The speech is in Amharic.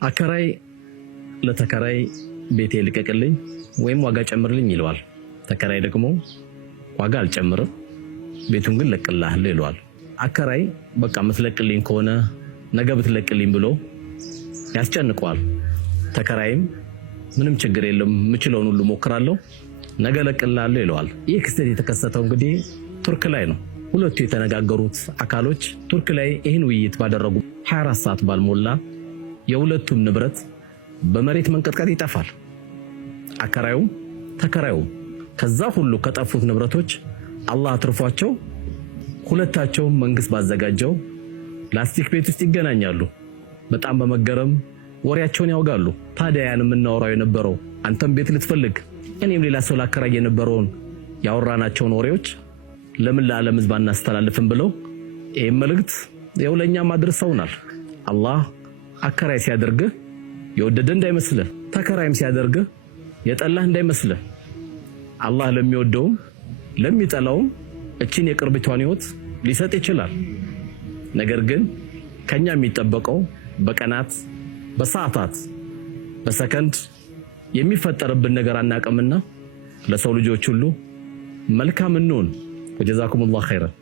አከራይ ለተከራይ ቤቴ ልቀቅልኝ ወይም ዋጋ ጨምርልኝ ይለዋል። ተከራይ ደግሞ ዋጋ አልጨምርም ቤቱን ግን ለቅልሃለሁ ይለዋል። አከራይ በቃ ምትለቅልኝ ከሆነ ነገ ብትለቅልኝ ብሎ ያስጨንቀዋል። ተከራይም ምንም ችግር የለም ምችለውን ሁሉ ሞክራለሁ ነገ ለቅልሃለሁ ይለዋል። ይህ ክስተት የተከሰተው እንግዲህ ቱርክ ላይ ነው። ሁለቱ የተነጋገሩት አካሎች ቱርክ ላይ ይህን ውይይት ባደረጉ 24 ሰዓት ባልሞላ የሁለቱም ንብረት በመሬት መንቀጥቀጥ ይጠፋል። አከራዩም ተከራዩም ከዛ ሁሉ ከጠፉት ንብረቶች አላህ አትርፏቸው ሁለታቸውም መንግስት ባዘጋጀው ላስቲክ ቤት ውስጥ ይገናኛሉ። በጣም በመገረም ወሬያቸውን ያወጋሉ። ታዲያ ያን የምናወራው የነበረው አንተም ቤት ልትፈልግ እኔም ሌላ ሰው ላከራይ የነበረውን ያወራናቸውን ወሬዎች ለምን ለዓለም ህዝብ አናስተላልፍም ብለው ይሄን መልእክት የውለኛ ማድረሰውናል። አላህ አከራይ ሲያደርግህ የወደደ እንዳይመስልህ ተከራይም ሲያደርግህ የጠላህ እንዳይመስልህ። አላህ ለሚወደውም ለሚጠላውም እቺን የቅርቢቷን ህይወት ሊሰጥ ይችላል። ነገር ግን ከኛ የሚጠበቀው በቀናት በሰዓታት በሰከንድ የሚፈጠርብን ነገር አናቀምና ለሰው ልጆች ሁሉ መልካም እንሁን። ወጀዛኩሙላህ ኸይረን።